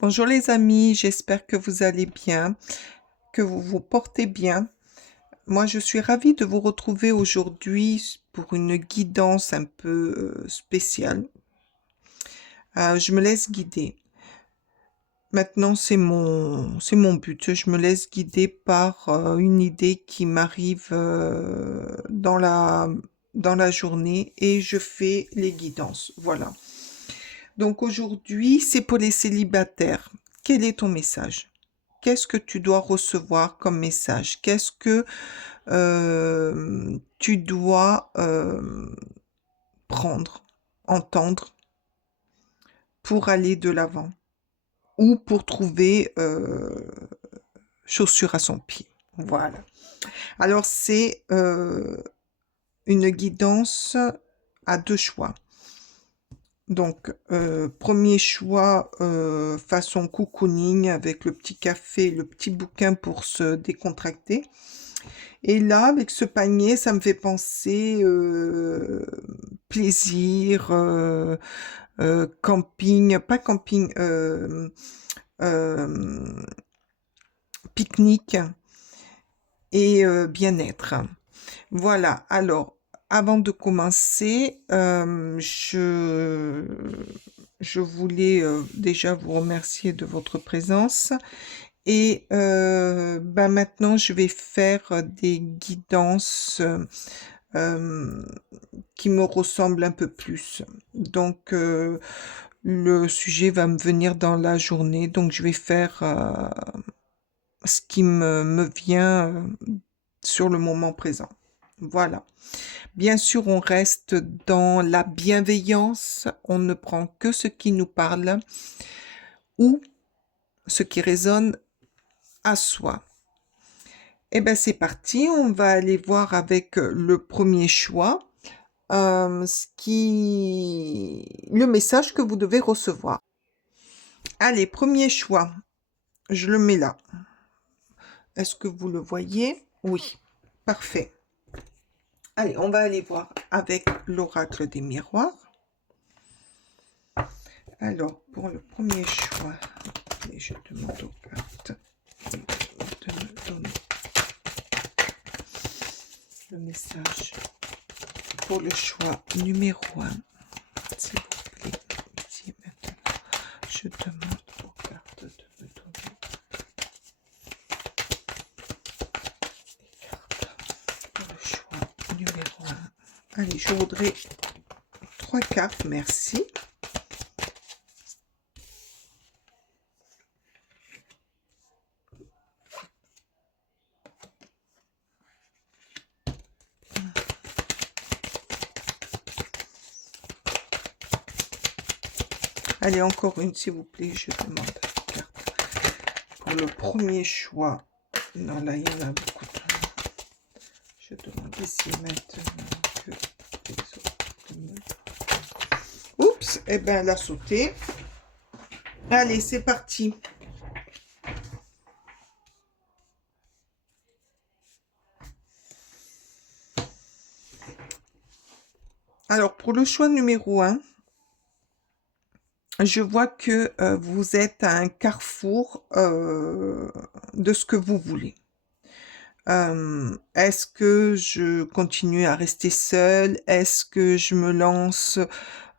Bonjour les amis, j'espère que vous allez bien, que vous vous portez bien. Moi, je suis ravie de vous retrouver aujourd'hui pour une guidance un peu spéciale. Je me laisse guider. Maintenant, c'est mon but. Je me laisse guider par une idée qui m'arrive dans la journée et je fais les guidances. Voilà. Donc aujourd'hui, c'est pour les célibataires. Quel est ton message? Qu'est-ce que tu dois recevoir comme message? Qu'est-ce que tu dois prendre, entendre pour aller de l'avant ou pour trouver chaussure à son pied? Voilà. Alors c'est une guidance à deux choix. Donc, premier choix, façon cocooning avec le petit café, le petit bouquin pour se décontracter. Et là, avec ce panier, ça me fait penser plaisir, camping, pas camping, euh, pique-nique et bien-être. Voilà, alors, avant de commencer, je voulais déjà vous remercier de votre présence. Et maintenant, je vais faire des guidances euh, qui me ressemblent un peu plus. Donc, le sujet va me venir dans la journée. Donc, je vais faire ce qui me vient sur le moment présent. Voilà. Bien sûr, on reste dans la bienveillance. On ne prend que ce qui nous parle ou ce qui résonne à soi. Eh bien, c'est parti. On va aller voir avec le premier choix, le message que vous devez recevoir. Allez, premier choix. Je le mets là. Est-ce que vous le voyez? Oui. Parfait. Allez, on va aller voir avec l'oracle des miroirs. Alors, pour le premier choix, je demande aux cartes de me donner le message pour le choix numéro 1. S'il vous plaît, ici maintenant, je demande aux cartes de me donner les cartes pour le choix numéro 1. Allez, je voudrais 3 cartes, merci. Allez, encore une, s'il vous plaît, je demande la carte pour le premier choix. Non, là, il y en a beaucoup. Je demande ici maintenant que les autres me... Oups, eh bien, elle a sauté. Allez, c'est parti. Alors, pour le choix numéro 1, je vois que vous êtes à un carrefour de ce que vous voulez. Est-ce que je continue à rester seule? Est-ce que je me lance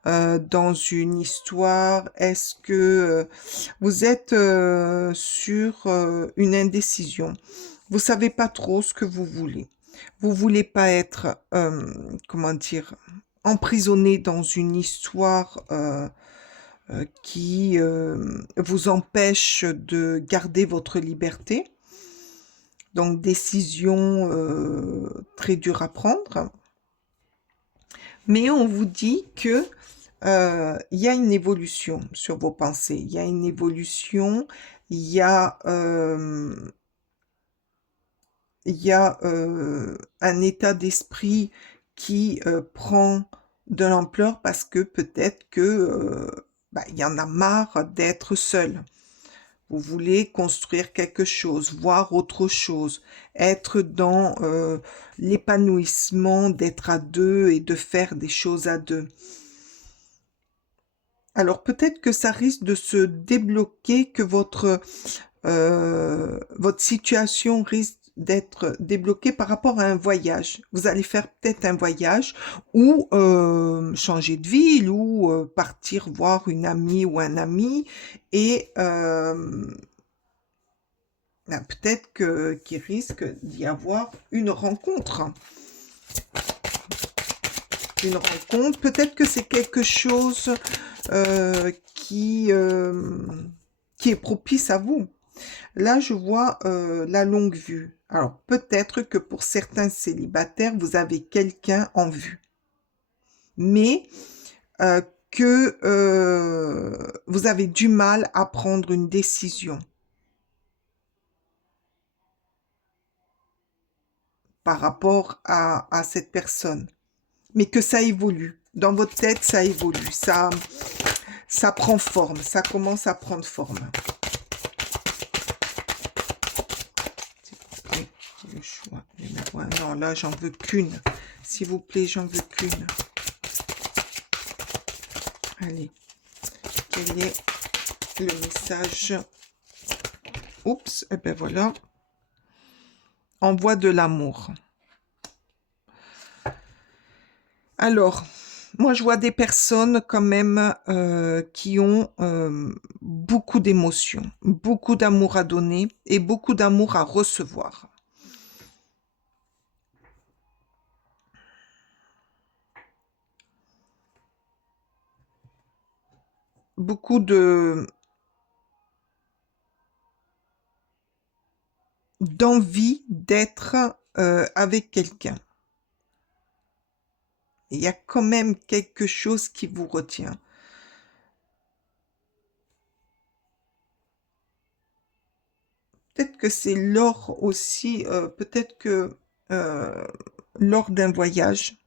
dans une histoire? Est-ce que vous êtes sur une indécision? Vous savez pas trop ce que vous voulez. Vous voulez pas être, comment dire, emprisonné dans une histoire qui vous empêche de garder votre liberté. Donc, décision très dure à prendre. Mais on vous dit que il y a une évolution sur vos pensées. Il y a une évolution. Il y a, un état d'esprit qui prend de l'ampleur parce que peut-être que il y en a marre d'être seul. Vous voulez construire quelque chose, voir autre chose, être dans l'épanouissement d'être à deux et de faire des choses à deux. Alors peut-être que ça risque de se débloquer, que votre situation risque d'être débloquée par rapport à un voyage. Vous allez faire peut-être un voyage ou changer de ville ou partir voir une amie ou un ami et peut-être qu'il risque d'y avoir une rencontre. Une rencontre, peut-être que c'est quelque chose qui est propice à vous. Là, je vois la longue vue. Alors, peut-être que pour certains célibataires, vous avez quelqu'un en vue, mais euh, que vous avez du mal à prendre une décision par rapport à cette personne, mais que ça évolue. Dans votre tête, ça évolue, ça prend forme, ça commence à prendre forme. Le choix numéro 1. Non, là, j'en veux qu'une. S'il vous plaît, j'en veux qu'une. Allez. Quel est le message? Oups, et ben voilà. Envoie de l'amour. Alors, moi, je vois des personnes quand même qui ont beaucoup d'émotions, beaucoup d'amour à donner et beaucoup d'amour à recevoir. Beaucoup d'envie d'être avec quelqu'un. Il y a quand même quelque chose qui vous retient. Peut-être que c'est lors aussi, peut-être que lors d'un voyage,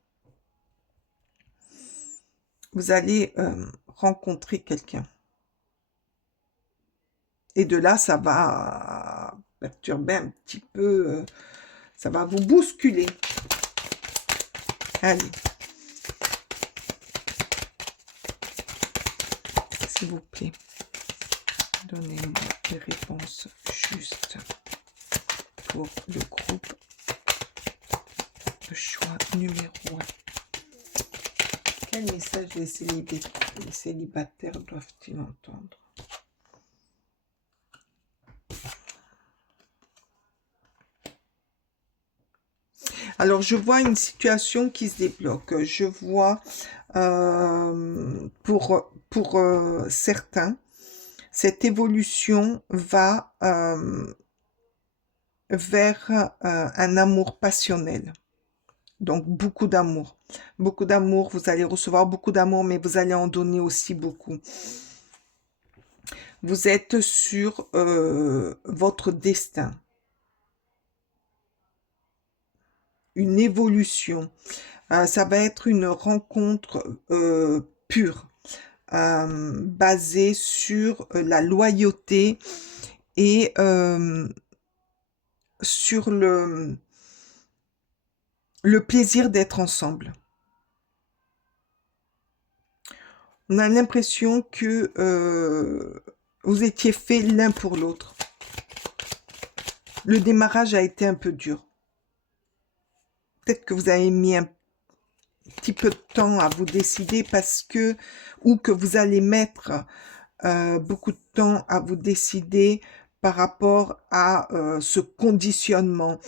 vous allez rencontrer quelqu'un. Et de là, ça va perturber un petit peu, ça va vous bousculer. Allez. S'il vous plaît, donnez-moi des réponses justes pour le groupe de choix numéro 1. Quel message les célibataires doivent-ils entendre? Alors, je vois une situation qui se débloque. Je vois pour certains, cette évolution va vers un amour passionnel. Donc, beaucoup d'amour. Beaucoup d'amour, vous allez recevoir beaucoup d'amour, mais vous allez en donner aussi beaucoup. Vous êtes sur votre destin. Une évolution. Ça va être une rencontre pure, basée sur la loyauté et sur le plaisir d'être ensemble. On a l'impression que vous étiez faits l'un pour l'autre. Le démarrage a été un peu dur. Peut-être que vous avez mis un petit peu de temps à vous décider ou que vous allez mettre beaucoup de temps à vous décider par rapport à ce conditionnement.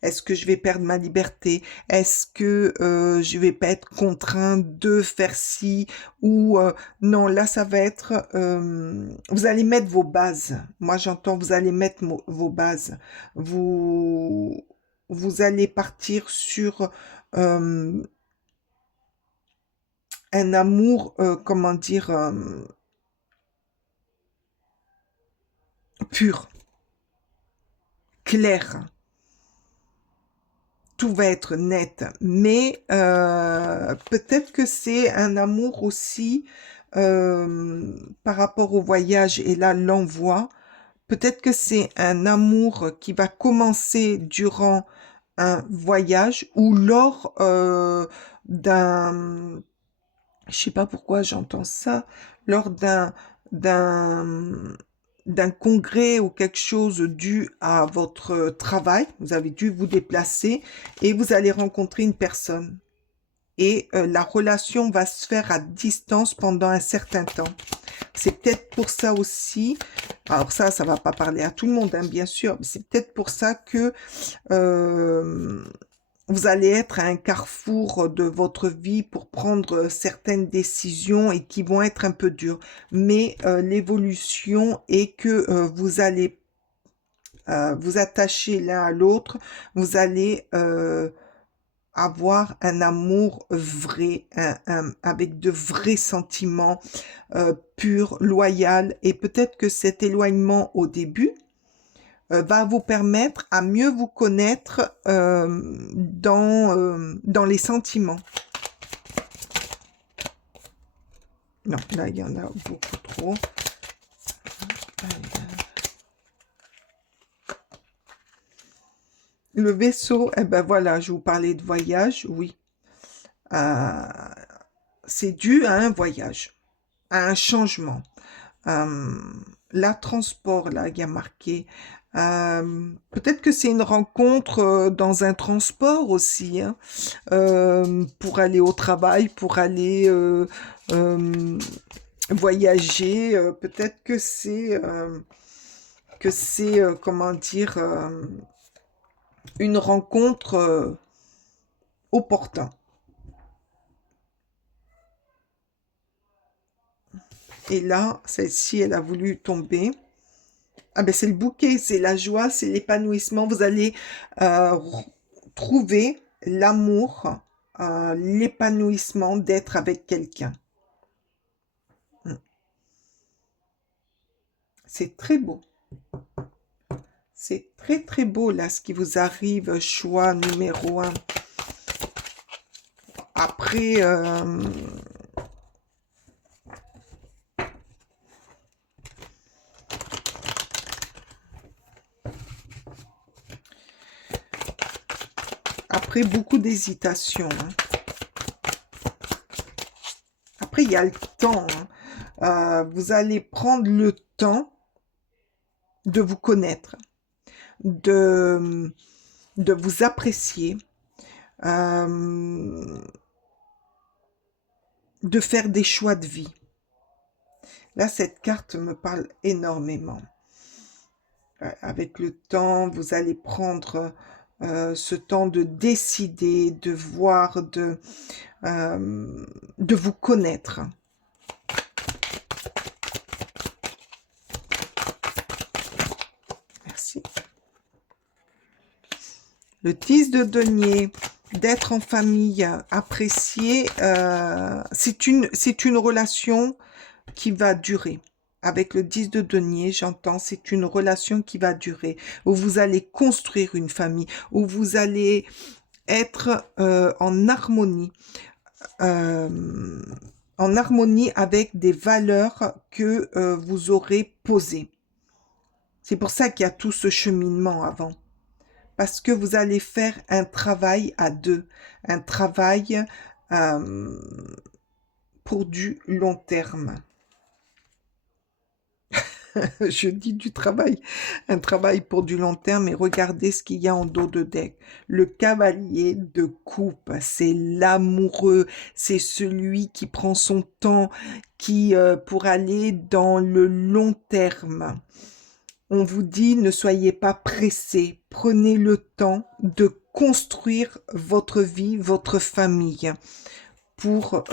Est-ce que je vais perdre ma liberté? Est-ce que je vais pas être contraint de faire ci? Ou non, là, ça va être... vous allez mettre vos bases. Moi, j'entends, vous allez mettre vos bases. Vous allez partir sur un amour, comment dire, pur, clair. Tout va être net, mais peut-être que c'est un amour aussi par rapport au voyage et là l'envoi. Peut-être que c'est un amour qui va commencer durant un voyage ou lors d'un, je sais pas pourquoi j'entends ça, lors d'un d'un congrès ou quelque chose dû à votre travail, vous avez dû vous déplacer et vous allez rencontrer une personne. Et la relation va se faire à distance pendant un certain temps. C'est peut-être pour ça aussi, alors ça va pas parler à tout le monde, hein, bien sûr, mais c'est peut-être pour ça que euh, vous allez être à un carrefour de votre vie pour prendre certaines décisions et qui vont être un peu dures. Mais l'évolution est que vous allez vous attacher l'un à l'autre, vous allez avoir un amour vrai, avec de vrais sentiments purs, loyaux. Et peut-être que cet éloignement au début va vous permettre à mieux vous connaître dans les sentiments. Non, là, il y en a beaucoup trop. Le vaisseau, eh ben voilà, je vous parlais de voyage, oui. Euh, c'est dû à un voyage, à un changement. Euh, la transport, là, il y a marqué. Peut-être que c'est une rencontre dans un transport aussi, hein, pour aller au travail, pour aller voyager. Peut-être que c'est comment dire, une rencontre opportune. Et là, celle-ci, elle a voulu tomber. Ah ben c'est le bouquet, c'est la joie, c'est l'épanouissement. Vous allez trouver l'amour, l'épanouissement d'être avec quelqu'un. C'est très beau. C'est très très beau là ce qui vous arrive, choix numéro 1. Après, après beaucoup d'hésitation, hein. Après, il y a le temps, hein. Vous allez prendre le temps de vous connaître, de, de vous apprécier, euh, de faire des choix de vie. Là, cette carte me parle énormément. Avec le temps, vous allez prendre ce temps de décider, de voir, de vous connaître. Merci. Le 10 de denier, d'être en famille, apprécié, c'est une relation qui va durer. Avec le 10 de denier, j'entends, c'est une relation qui va durer, où vous allez construire une famille, où vous allez être en harmonie avec des valeurs que vous aurez posées. C'est pour ça qu'il y a tout ce cheminement avant. Parce que vous allez faire un travail à deux, un travail euh, pour du long terme. Je dis du travail, un travail pour du long terme, et regardez ce qu'il y a en dos de deck. Le cavalier de coupe, c'est l'amoureux, c'est celui qui prend son temps, qui pour aller dans le long terme. On vous dit, ne soyez pas pressés, prenez le temps de construire votre vie, votre famille, pour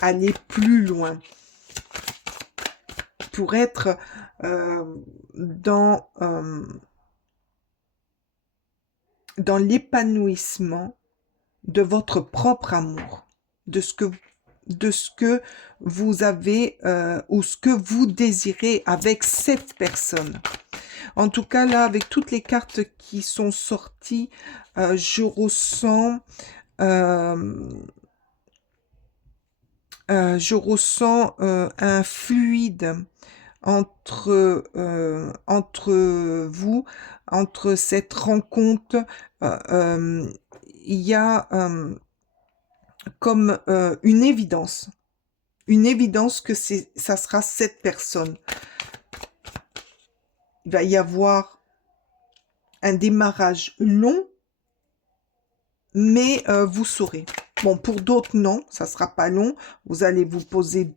aller plus loin, pour être euh, dans, euh, dans l'épanouissement de votre propre amour, de ce que vous avez ou ce que vous désirez avec cette personne. En tout cas, là, avec toutes les cartes qui sont sorties, je ressens un fluide entre vous, entre cette rencontre. Il y a comme une évidence. une évidence que ça sera cette personne. Il va y avoir un démarrage long, mais vous saurez. Bon, pour d'autres, non, ça sera pas long. Vous allez vous poser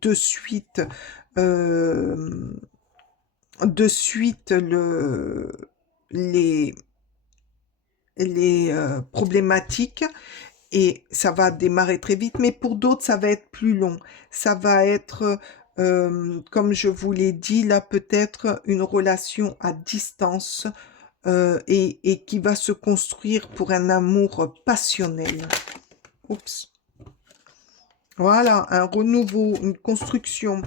euh, de suite les, les problématiques et ça va démarrer très vite. Mais pour d'autres, ça va être plus long. Ça va être, comme je vous l'ai dit, là, peut-être une relation à distance et qui va se construire pour un amour passionnel. Oups. Voilà, un renouveau, une construction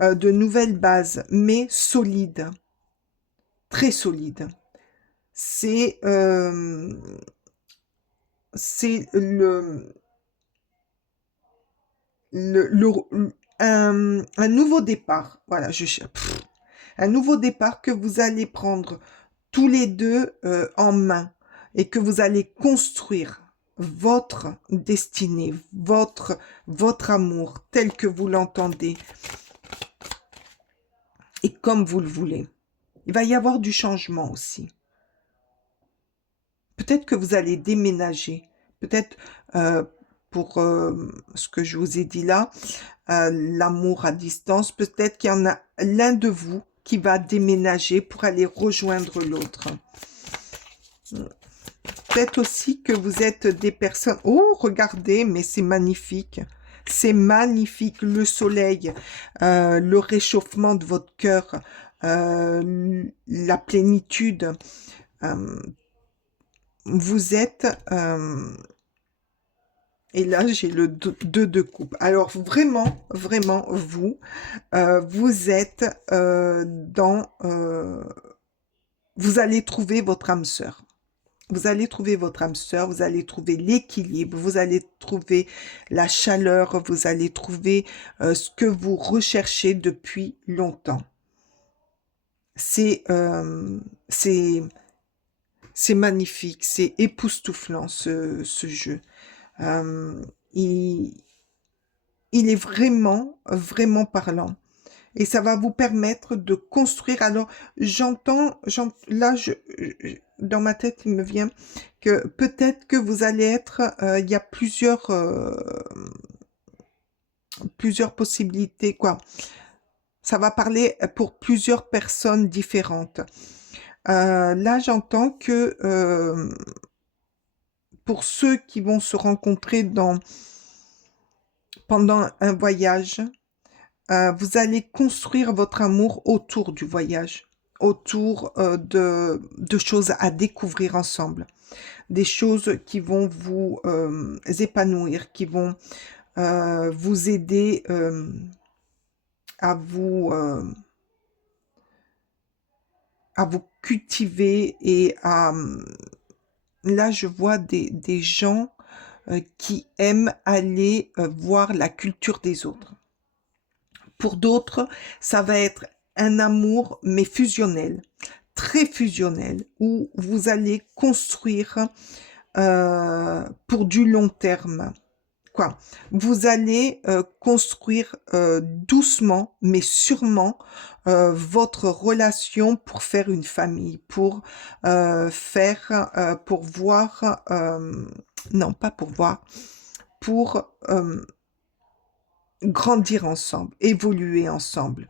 de nouvelles bases, mais solide, très solide. C'est c'est un nouveau départ. Voilà, un nouveau départ que vous allez prendre tous les deux en main et que vous allez construire votre destinée, votre amour tel que vous l'entendez et comme vous le voulez. Il va y avoir du changement aussi. Peut-être que vous allez déménager. Peut-être pour ce que je vous ai dit là, l'amour à distance, peut-être qu'il y en a l'un de vous qui va déménager pour aller rejoindre l'autre. Peut-être aussi que vous êtes des personnes... Oh, regardez, mais c'est magnifique. C'est magnifique, le soleil, le réchauffement de votre cœur, la plénitude. Vous êtes... et là, j'ai le 2 de coupe. Alors, vraiment, vraiment, vous êtes dans... vous allez trouver votre âme sœur. Vous allez trouver votre âme sœur, vous allez trouver l'équilibre, vous allez trouver la chaleur, vous allez trouver ce que vous recherchez depuis longtemps. C'est magnifique, c'est époustouflant ce jeu. Il, il est vraiment, vraiment parlant. Et ça va vous permettre de construire. Alors, là, dans ma tête, il me vient que peut-être que vous allez être, il y a plusieurs possibilités, quoi. Ça va parler pour plusieurs personnes différentes. Là, j'entends que pour ceux qui vont se rencontrer pendant un voyage, vous allez construire votre amour autour du voyage, autour de choses à découvrir ensemble, des choses qui vont vous épanouir, qui vont vous aider à vous cultiver et à... Là, je vois des gens qui aiment aller voir la culture des autres. Pour d'autres, ça va être un amour, mais fusionnel, très fusionnel, où vous allez construire pour du long terme. Quoi. Vous allez construire doucement, mais sûrement, votre relation pour faire une famille, pour pour voir, non, pas pour voir, pour grandir ensemble, évoluer ensemble.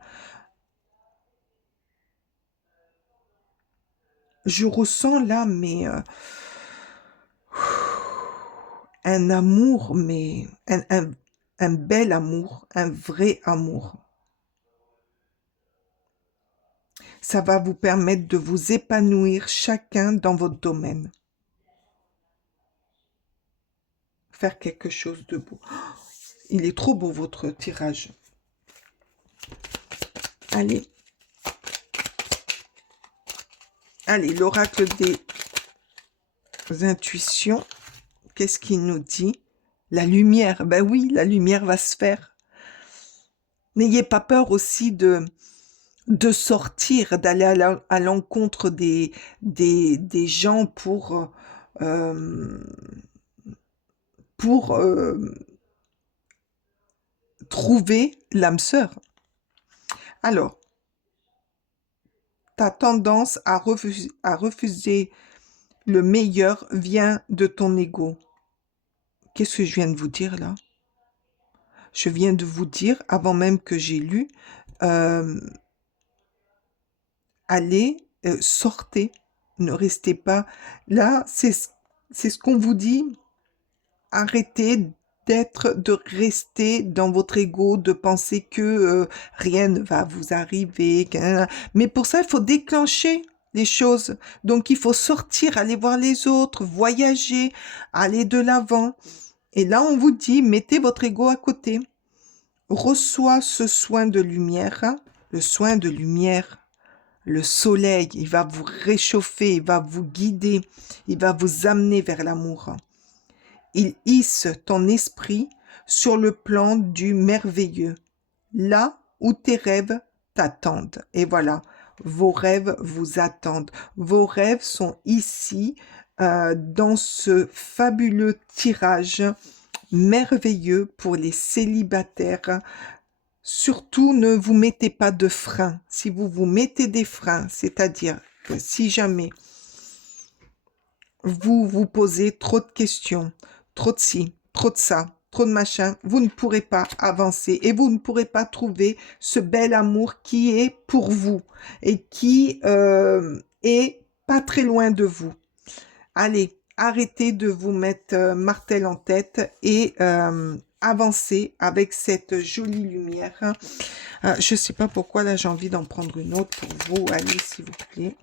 Je ressens là, mais un amour, mais un bel amour, un vrai amour. Ça va vous permettre de vous épanouir chacun dans votre domaine. Faire quelque chose de beau. Il est trop beau votre tirage. Allez. Allez, l'oracle des intuitions. Qu'est-ce qu'il nous dit? La lumière. Ben oui, la lumière va se faire. N'ayez pas peur aussi de sortir, d'aller à l'encontre des gens pour trouver l'âme sœur. Alors, ta tendance à refuser le meilleur vient de ton ego. Qu'est-ce que je viens de vous dire là? Je viens de vous dire, avant même que j'ai lu, euh, allez, sortez, ne restez pas là. C'est ce qu'on vous dit. Arrêtez de rester dans votre ego, de penser que rien ne va vous arriver. Mais pour ça, il faut déclencher les choses. Donc, il faut sortir, aller voir les autres, voyager, aller de l'avant. Et là, on vous dit, mettez votre ego à côté. Reçois ce soin de lumière, le soin de lumière. Le soleil, il va vous réchauffer, il va vous guider, il va vous amener vers l'amour. Il hisse ton esprit sur le plan du merveilleux, là où tes rêves t'attendent. Et voilà, vos rêves vous attendent. Vos rêves sont ici, dans ce fabuleux tirage merveilleux pour les célibataires. Surtout, ne vous mettez pas de freins. Si vous vous mettez des freins, c'est-à-dire que si jamais vous vous posez trop de questions, trop de ci, trop de ça, trop de machin, vous ne pourrez pas avancer et vous ne pourrez pas trouver ce bel amour qui est pour vous et qui est pas très loin de vous. Allez, arrêtez de vous mettre martel en tête et avancez avec cette jolie lumière. Je ne sais pas pourquoi, là, j'ai envie d'en prendre une autre pour vous. Allez, s'il vous plaît.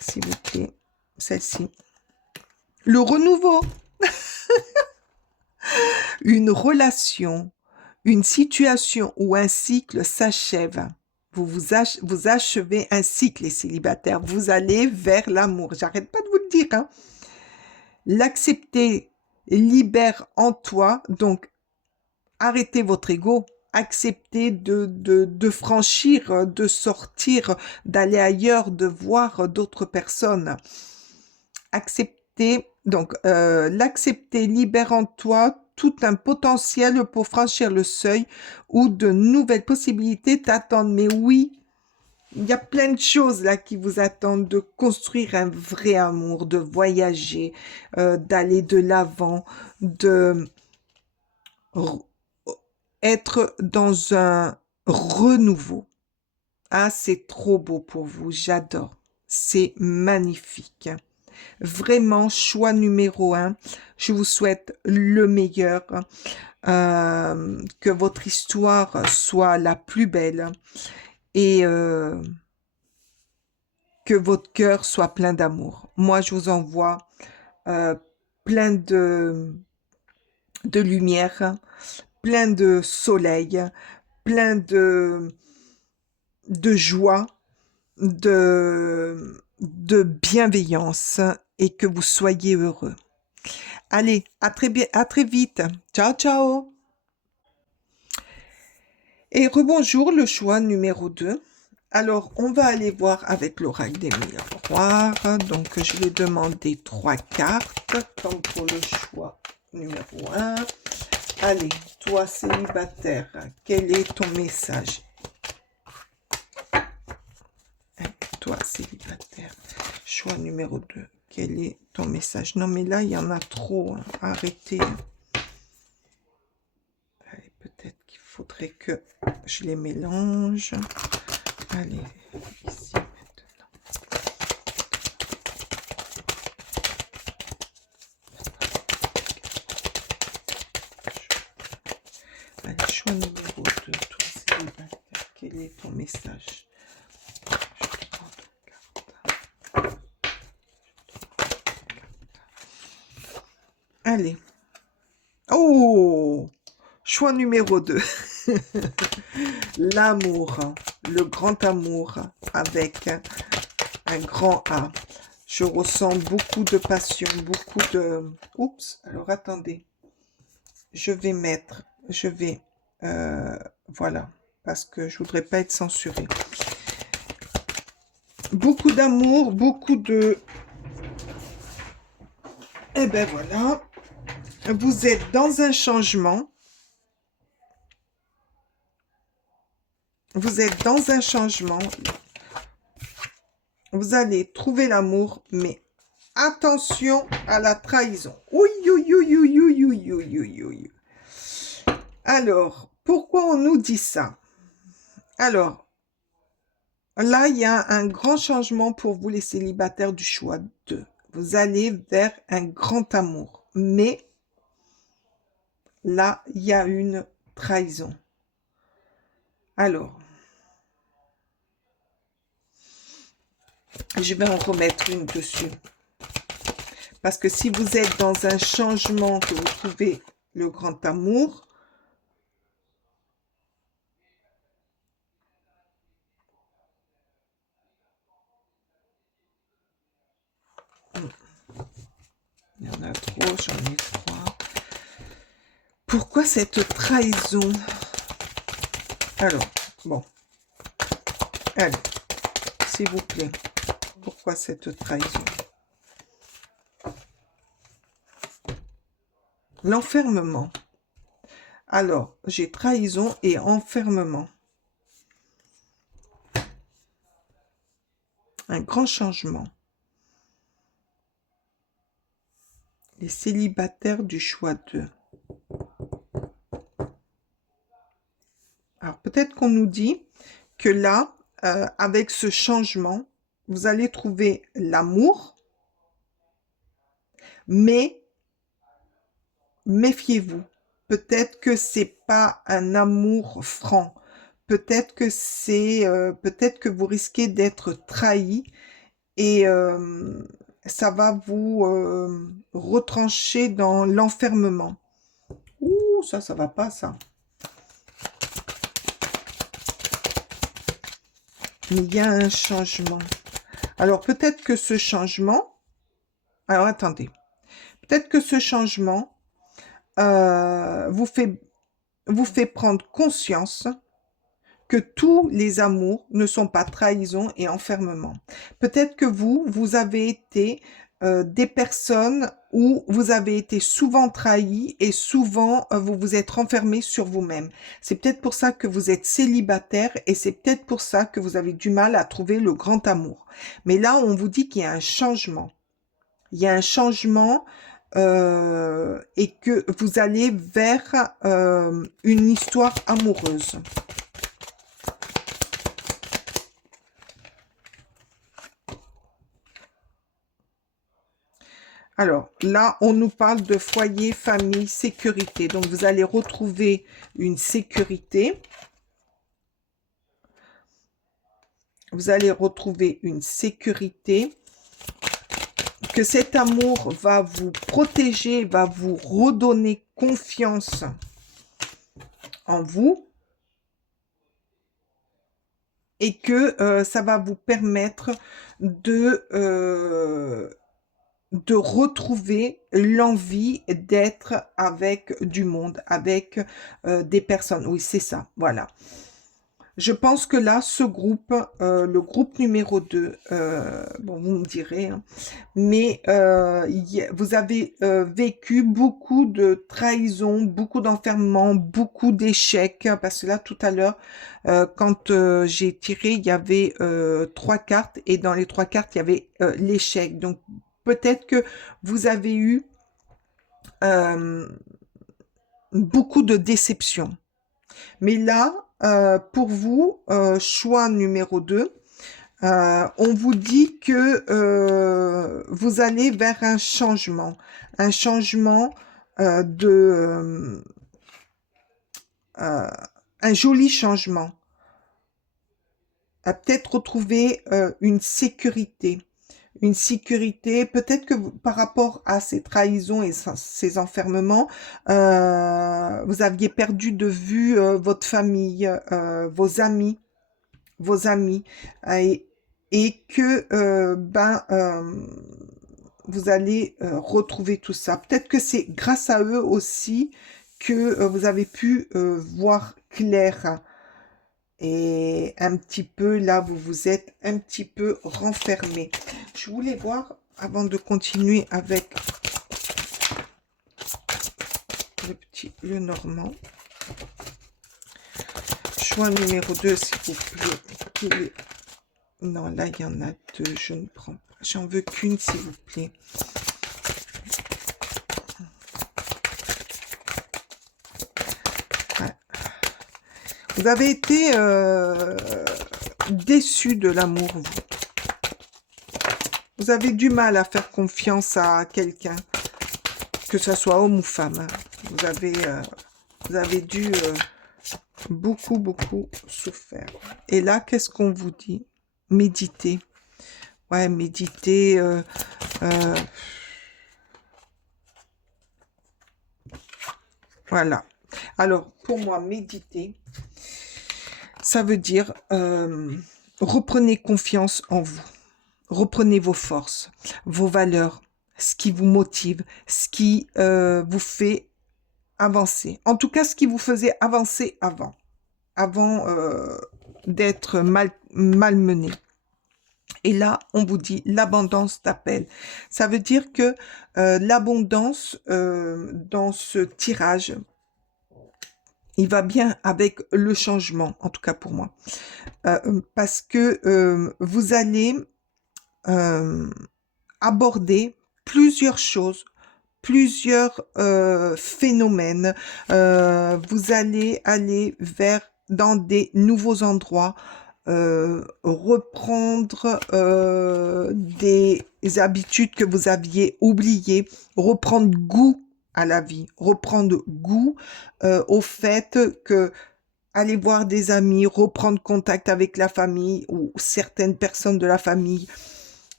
S'il vous plaît. Celle-ci. Le renouveau. Une relation, une situation ou un cycle s'achève. Vous achevez un cycle, les célibataires. Vous allez vers l'amour. J'arrête pas de vous le dire, hein. L'accepter libère en toi, donc arrêtez votre ego, acceptez de franchir, de sortir, d'aller ailleurs, de voir d'autres personnes. Accepter, donc l'accepter libère en toi tout un potentiel pour franchir le seuil où de nouvelles possibilités t'attendent. Mais oui, il y a plein de choses là qui vous attendent, de construire un vrai amour, de voyager, d'aller de l'avant, de être dans un renouveau. Ah, c'est trop beau pour vous, j'adore. C'est magnifique. Vraiment, choix numéro 1. Je vous souhaite le meilleur. Que votre histoire soit la plus belle. Et que votre cœur soit plein d'amour. Moi, je vous envoie plein de lumière, plein de soleil, plein de joie, de bienveillance et que vous soyez heureux. Allez, à très vite. Ciao, ciao. Et rebonjour, le choix numéro 2. Alors, on va aller voir avec l'oracle des miroirs. Donc, je vais demander 3 cartes, comme pour le choix numéro 1. Allez, toi célibataire, quel est ton message? Toi célibataire, choix numéro 2, quel est ton message? Non, mais là, il y en a trop. Hein. Arrêtez. Allez, peut-être qu'il faudrait que je les mélange. Allez, ici maintenant. Allez, choix numéro 2, toi célibataire, quel est ton message? Allez. Oh! Choix numéro 2. L'amour, le grand amour avec un grand A. Je ressens beaucoup de passion, beaucoup de... Oups, alors attendez. Je vais... voilà, parce que je voudrais pas être censurée. Beaucoup d'amour, beaucoup de... Eh ben voilà. Vous êtes dans un changement. vous êtes dans un changement. Vous allez trouver l'amour, mais attention à la trahison. Oui, oui, oui, oui, oui, oui, oui, oui, oui. Alors, pourquoi on nous dit ça? Alors, là, il y a un grand changement pour vous, les célibataires du choix 2. Vous allez vers un grand amour. Mais là, il y a une trahison. Alors, je vais en remettre une dessus. Parce que si vous êtes dans un changement, que vous trouvez le grand amour, il y en a trop, j'en ai 3. Pourquoi cette trahison? Alors, bon. Allez, s'il vous plaît. Pourquoi cette trahison? L'enfermement. Alors, j'ai trahison et enfermement. Un grand changement. Les célibataires du choix 2. Alors, peut-être qu'on nous dit que là, avec ce changement, vous allez trouver l'amour, mais méfiez-vous. Peut-être que c'est pas un amour franc. Peut-être que peut-être que vous risquez d'être trahi et ça va vous retrancher dans l'enfermement. Ouh, ça va pas, ça. Mais il y a un changement. Alors, peut-être que ce changement... Alors, attendez. Peut-être que ce changement vous fait prendre conscience que tous les amours ne sont pas trahison et enfermement. Peut-être que vous avez été des personnes où vous avez été souvent trahis et souvent vous vous êtes renfermé sur vous-même. C'est peut-être pour ça que vous êtes célibataire et c'est peut-être pour ça que vous avez du mal à trouver le grand amour. Mais là, on vous dit qu'il y a un changement. Il y a un changement et que vous allez vers une histoire amoureuse. Alors, là, on nous parle de foyer, famille, sécurité. Donc, vous allez retrouver une sécurité. Vous allez retrouver une sécurité. Que cet amour va vous protéger, va vous redonner confiance en vous. Et que ça va vous permettre de retrouver l'envie d'être avec du monde, avec des personnes. Oui, c'est ça, voilà. Je pense que là, ce groupe, le groupe numéro 2, bon, vous me direz, hein, mais vous avez vécu beaucoup de trahisons, beaucoup d'enfermement, beaucoup d'échecs, parce que là, tout à l'heure, quand j'ai tiré, il y avait 3 cartes, et dans les 3 cartes, il y avait l'échec. Donc, peut-être que vous avez eu beaucoup de déceptions. Mais là, pour vous, choix numéro 2, on vous dit que vous allez vers un changement un joli changement. Peut-être retrouver une sécurité. Une sécurité, peut-être que par rapport à ces trahisons et ces enfermements, vous aviez perdu de vue votre famille, vos amis, et que vous allez retrouver tout ça. Peut-être que c'est grâce à eux aussi que vous avez pu voir clair. Et un petit peu, là, vous vous êtes un petit peu renfermé. Je voulais voir, avant de continuer avec le normand, je Soit numéro 2, s'il vous plaît. Non, là, il y en a deux. Je ne prends pas. J'en veux qu'une, s'il vous plaît. Ouais. Vous avez été déçu de l'amour, vous. Vous avez du mal à faire confiance à quelqu'un, que ce soit homme ou femme. Hein. Vous avez dû beaucoup, beaucoup souffert. Et là, qu'est-ce qu'on vous dit? Méditer. Ouais, méditer. Voilà. Alors, pour moi, méditer, ça veut dire reprenez confiance en vous. Reprenez vos forces, vos valeurs, ce qui vous motive, ce qui vous fait avancer. En tout cas, ce qui vous faisait avancer avant d'être malmené. Et là, on vous dit l'abondance t'appelle. Ça veut dire que l'abondance dans ce tirage, il va bien avec le changement, en tout cas pour moi. Parce que vous allez aborder plusieurs choses, plusieurs phénomènes. Vous allez aller dans des nouveaux endroits, reprendre des habitudes que vous aviez oubliées, reprendre goût à la vie, reprendre goût au fait que aller voir des amis, reprendre contact avec la famille ou certaines personnes de la famille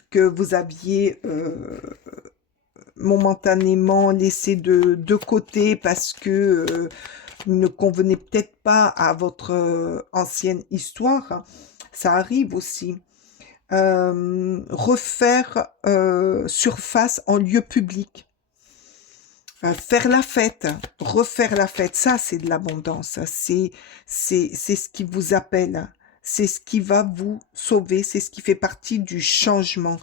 que vous aviez momentanément laissé de côté parce que ne convenait peut-être pas à votre ancienne histoire. Ça arrive aussi. Refaire surface en lieu public. Faire la fête, refaire la fête, ça c'est de l'abondance, c'est ce qui vous appelle, c'est ce qui va vous sauver, c'est ce qui fait partie du changement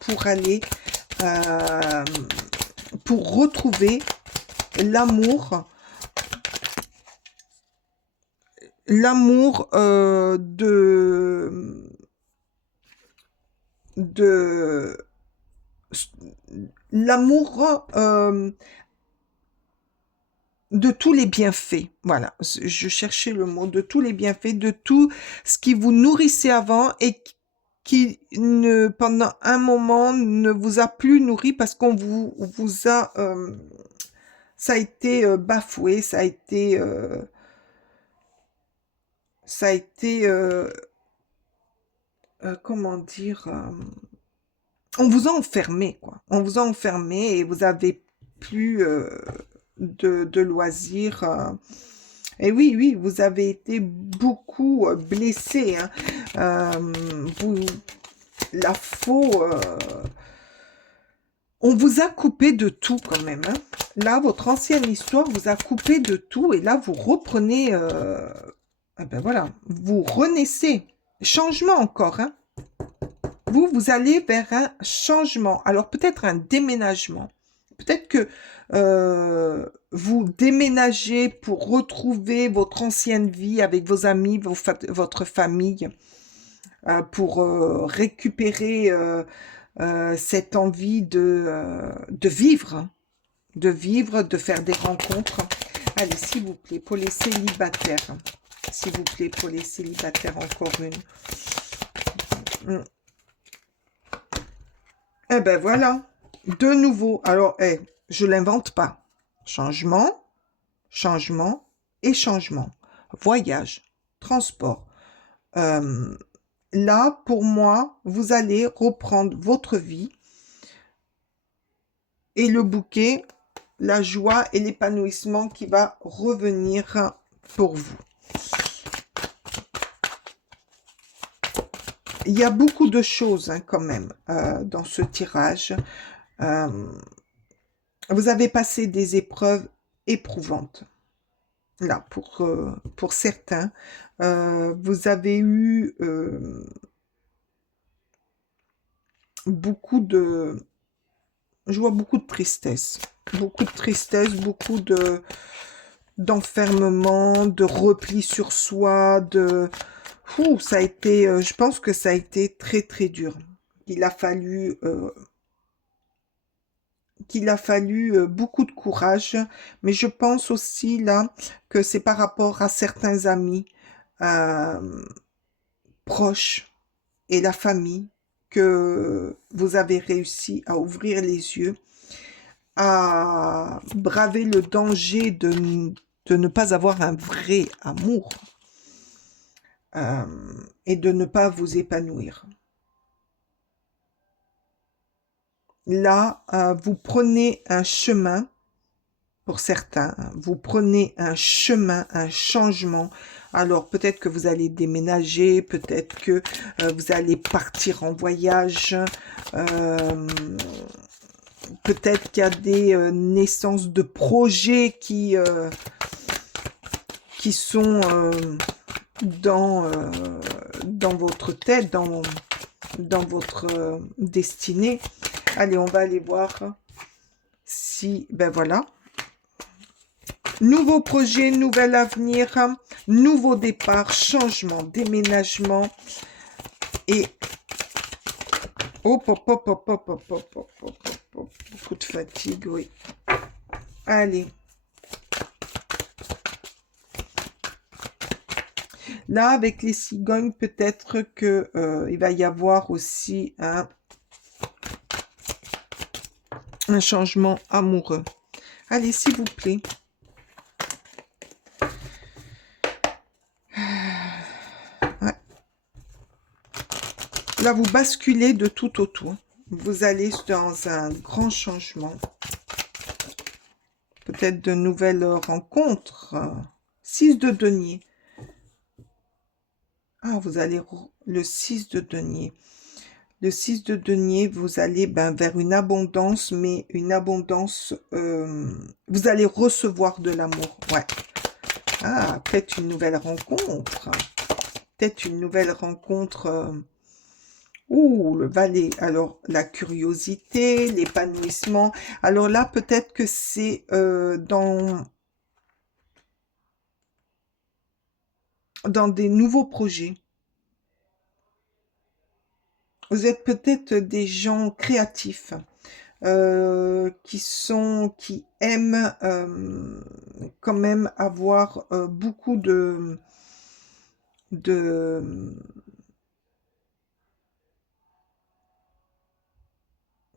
pour aller, pour retrouver l'amour de l'amour de tous les bienfaits, voilà, je cherchais le mot, de tous les bienfaits, de tout ce qui vous nourrissait avant et qui pendant un moment ne vous a plus nourri parce qu'on vous a, ça a été bafoué, ça a été, comment dire, on vous a enfermé, quoi. On vous a enfermé et vous avez plus de loisirs. Et oui, oui, vous avez été beaucoup blessé. Hein. La faux... on vous a coupé de tout quand même. Hein. Là, votre ancienne histoire vous a coupé de tout. Et là, vous reprenez... ben voilà, vous renaissez. Changement encore. Hein. Vous allez vers un changement. Alors, peut-être un déménagement. Peut-être que vous déménagez pour retrouver votre ancienne vie avec vos amis, votre famille, pour récupérer cette envie de vivre, de faire des rencontres. Allez, s'il vous plaît, pour les célibataires. S'il vous plaît, pour les célibataires, encore une. Eh ben voilà, de nouveau. Alors, je l'invente pas. Changement, changement et changement. Voyage, transport. Là, pour moi, vous allez reprendre votre vie et le bouquet, la joie et l'épanouissement qui va revenir pour vous. Il y a beaucoup de choses hein, quand même dans ce tirage. Vous avez passé des épreuves éprouvantes. Là, pour certains, vous avez eu beaucoup de... Je vois beaucoup de tristesse. Beaucoup de tristesse, beaucoup de... d'enfermement, de repli sur soi, de... Ouh, ça a été, je pense que ça a été très très dur. Il a fallu, beaucoup de courage, mais je pense aussi là que c'est par rapport à certains amis euh, proches et la famille que vous avez réussi à ouvrir les yeux, à braver le danger de ne pas avoir un vrai amour et de ne pas vous épanouir. Là, vous prenez un chemin, pour certains, hein, vous prenez un chemin, un changement. Alors peut-être que vous allez déménager, peut-être que vous allez partir en voyage, euh, peut-être qu'il y a des naissances de projets qui sont dans votre tête, dans votre destinée. Allez, on va aller voir si, ben voilà. Nouveau projet, nouvel avenir, nouveau départ, changement, déménagement et hop, hop, hop, hop, hop, hop, hop, hop, hop, hop, beaucoup de fatigue, oui. Allez. Là, avec les cigognes, peut-être que il va y avoir aussi un changement amoureux. Allez, s'il vous plaît. Ouais. Là, vous basculez de tout autour. Vous allez dans un grand changement. Peut-être de nouvelles rencontres. 6 de denier. Ah, vous allez le 6 de denier. Le 6 de denier, vous allez vers une abondance, mais une abondance, vous allez recevoir de l'amour. Ouais. Ah, peut-être une nouvelle rencontre. Peut-être une nouvelle rencontre. Ouh, le valet. Alors, la curiosité, l'épanouissement. Alors là, peut-être que c'est dans des nouveaux projets. Vous êtes peut-être des gens créatifs qui aiment quand même avoir beaucoup de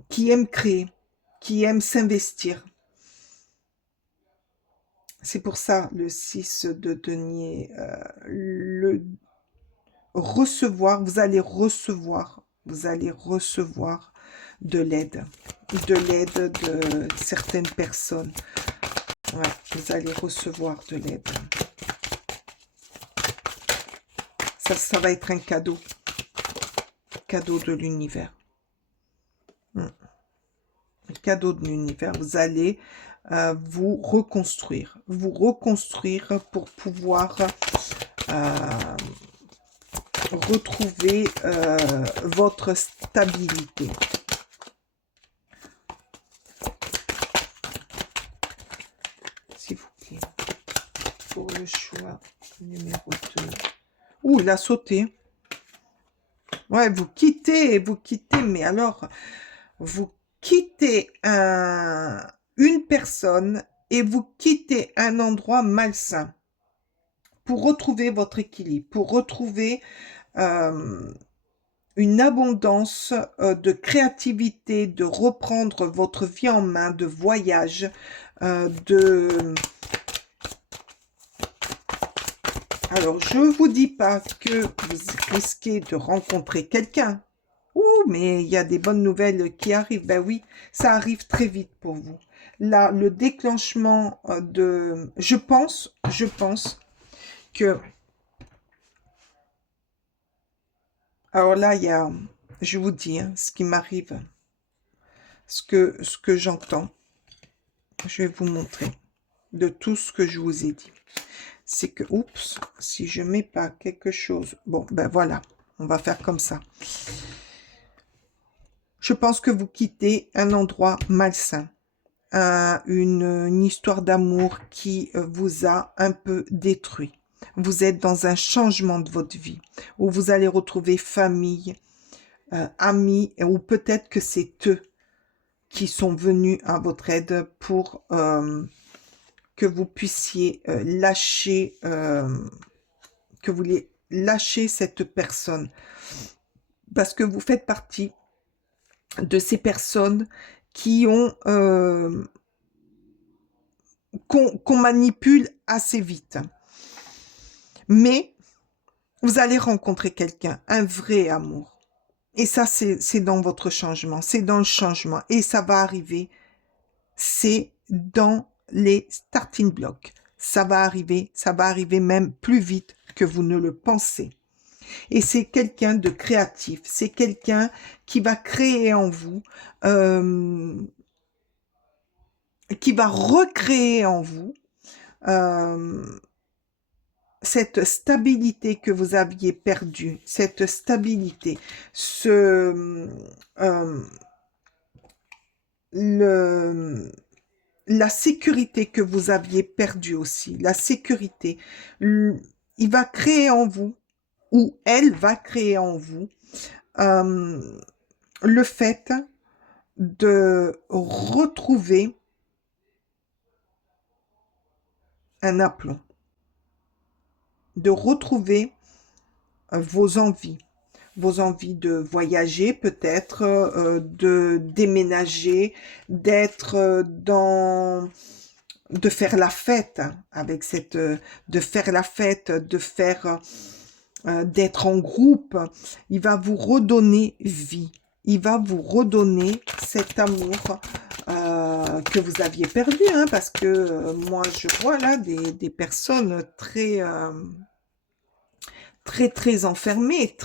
qui aiment créer, qui aiment s'investir. C'est pour ça le 6 de denier, le recevoir, vous allez recevoir de l'aide de certaines personnes. Ouais, vous allez recevoir de l'aide. Ça va être un cadeau de l'univers. Un cadeau de l'univers. Vous allez vous reconstruire pour pouvoir retrouver votre stabilité. S'il vous plaît. Pour le choix numéro 2. Ouh, il a sauté. Ouais, vous quittez, mais alors, vous quittez une personne et vous quittez un endroit malsain pour retrouver votre équilibre, pour retrouver une abondance de créativité, de reprendre votre vie en main, de voyage, Alors, je ne vous dis pas que vous risquez de rencontrer quelqu'un. Ouh, mais il y a des bonnes nouvelles qui arrivent. Ben oui, ça arrive très vite pour vous. Là, le déclenchement de... Je pense que... Alors là, il y a... Je vous dis ce qui m'arrive, ce que j'entends. Je vais vous montrer de tout ce que je vous ai dit. C'est que, oups, si je mets pas quelque chose... Bon, ben voilà, on va faire comme ça. Je pense que vous quittez un endroit malsain. une histoire d'amour qui vous a un peu détruit. Vous êtes dans un changement de votre vie où vous allez retrouver famille, amis, ou peut-être que c'est eux qui sont venus à votre aide pour que vous puissiez que vous lâchez cette personne. Parce que vous faites partie de ces personnes qui ont qu'on manipule assez vite. Mais vous allez rencontrer quelqu'un, un vrai amour. Et ça, c'est dans votre changement, c'est dans le changement. Et ça va arriver, c'est dans les starting blocks. Ça va arriver même plus vite que vous ne le pensez. Et c'est quelqu'un de créatif, c'est quelqu'un qui va créer en vous, qui va recréer en vous cette stabilité que vous aviez perdue, cette stabilité, la sécurité que vous aviez perdue aussi, la sécurité. Il va créer en vous, ou elle va créer en vous, le fait de retrouver un aplomb, de retrouver vos envies de voyager peut-être, de déménager, d'être de faire la fête avec de faire la fête, d'être en groupe. Il va vous redonner vie. Il va vous redonner cet amour que vous aviez perdu, hein, parce que moi je vois là des personnes très enfermées,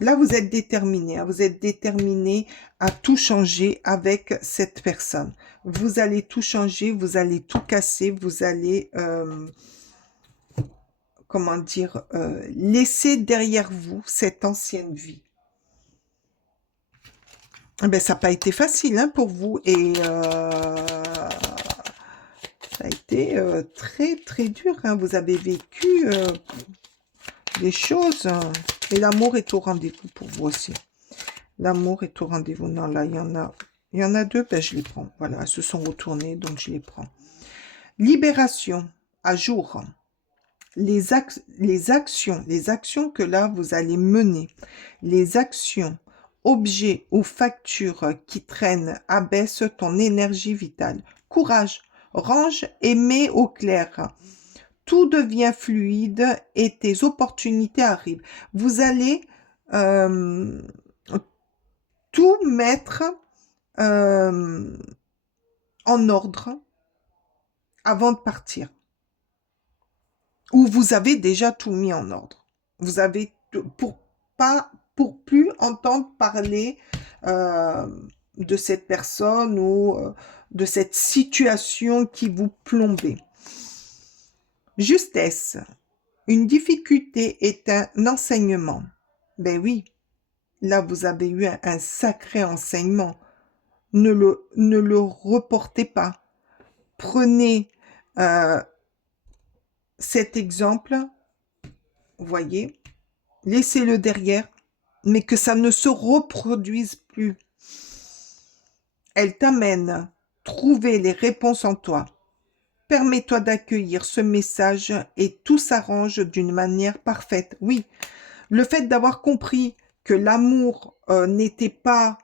là vous êtes déterminé, hein, vous êtes déterminé à tout changer avec cette personne. Vous allez tout changer, vous allez tout casser, vous allez comment dire, laisser derrière vous cette ancienne vie. Ben, ça n'a pas été facile, hein, pour vous, et ça a été très dur, hein. Vous avez vécu des choses, hein, et l'amour est au rendez-vous pour vous aussi. L'amour est au rendez-vous. Non, là, il y en a deux, ben, je les prends. Voilà, elles se sont retournées, donc je les prends. Libération, à jour. Les actions que là, vous allez mener, les actions, objets ou factures qui traînent abaissent ton énergie vitale. Courage, range et mets au clair. Tout devient fluide et tes opportunités arrivent. Vous allez tout mettre en ordre avant de partir. Ou vous avez déjà tout mis en ordre. Vous avez, pour plus entendre parler de cette personne ou de cette situation qui vous plombait. Justesse. Une difficulté est un enseignement. Ben oui, là vous avez eu un sacré enseignement. Ne le reportez pas. Prenez cet exemple, vous voyez, laissez-le derrière, mais que ça ne se reproduise plus. Elle t'amène, trouver les réponses en toi. Permets-toi d'accueillir ce message et tout s'arrange d'une manière parfaite. Oui, le fait d'avoir compris que l'amour n'était pas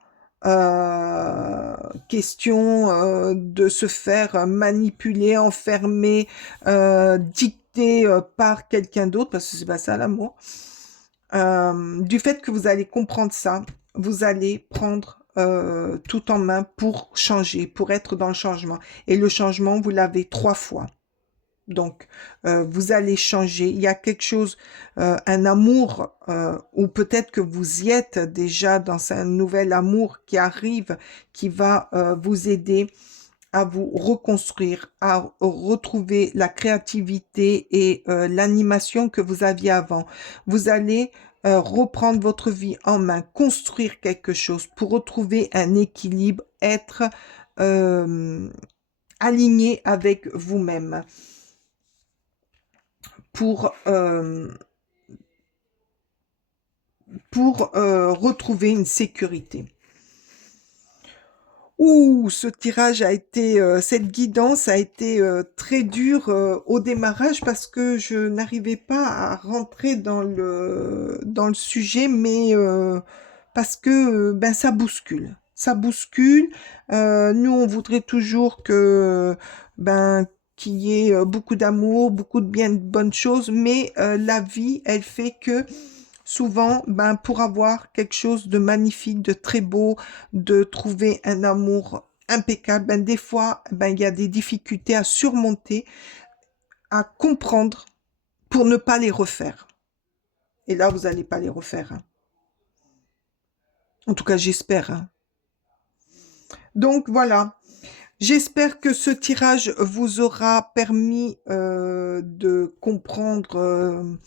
question de se faire manipuler, enfermer, dicter par quelqu'un d'autre, parce que c'est pas ça l'amour. Du fait que vous allez comprendre ça, vous allez prendre tout en main pour changer, pour être dans le changement. Et le changement, vous l'avez 3 fois. Donc, vous allez changer. Il y a quelque chose, un amour, ou peut-être que vous y êtes déjà dans un nouvel amour qui arrive, qui va vous aider à vous reconstruire, à retrouver la créativité et l'animation que vous aviez avant. Vous allez reprendre votre vie en main, construire quelque chose pour retrouver un équilibre, être euh, aligné avec vous-même pour, euh, pour retrouver une sécurité. Ouh, ce tirage a été, cette guidance a été très dure au démarrage parce que je n'arrivais pas à rentrer dans le sujet, mais parce que ben, ça bouscule. Ça bouscule. Nous, on voudrait toujours que ben, qu'il y ait beaucoup d'amour, beaucoup de bien, de bonnes choses, mais la vie, elle fait que souvent, ben, pour avoir quelque chose de magnifique, de très beau, de trouver un amour impeccable, ben, des fois, ben, il y a des difficultés à surmonter, à comprendre pour ne pas les refaire. Et là, vous n'allez pas les refaire, hein. En tout cas, j'espère, hein. Donc voilà, j'espère que ce tirage vous aura permis de comprendre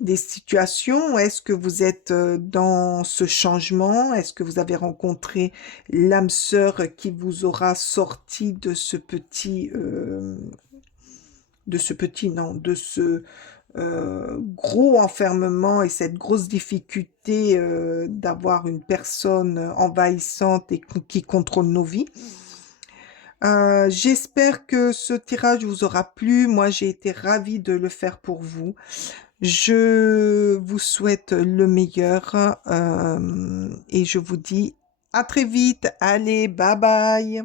des situations. Est-ce que vous êtes dans ce changement? Est-ce que vous avez rencontré l'âme sœur qui vous aura sorti de ce gros enfermement et cette grosse difficulté d'avoir une personne envahissante et qui contrôle nos vies? J'espère que ce tirage vous aura plu. Moi, j'ai été ravie de le faire pour vous. Je vous souhaite le meilleur et je vous dis à très vite. Allez, bye bye.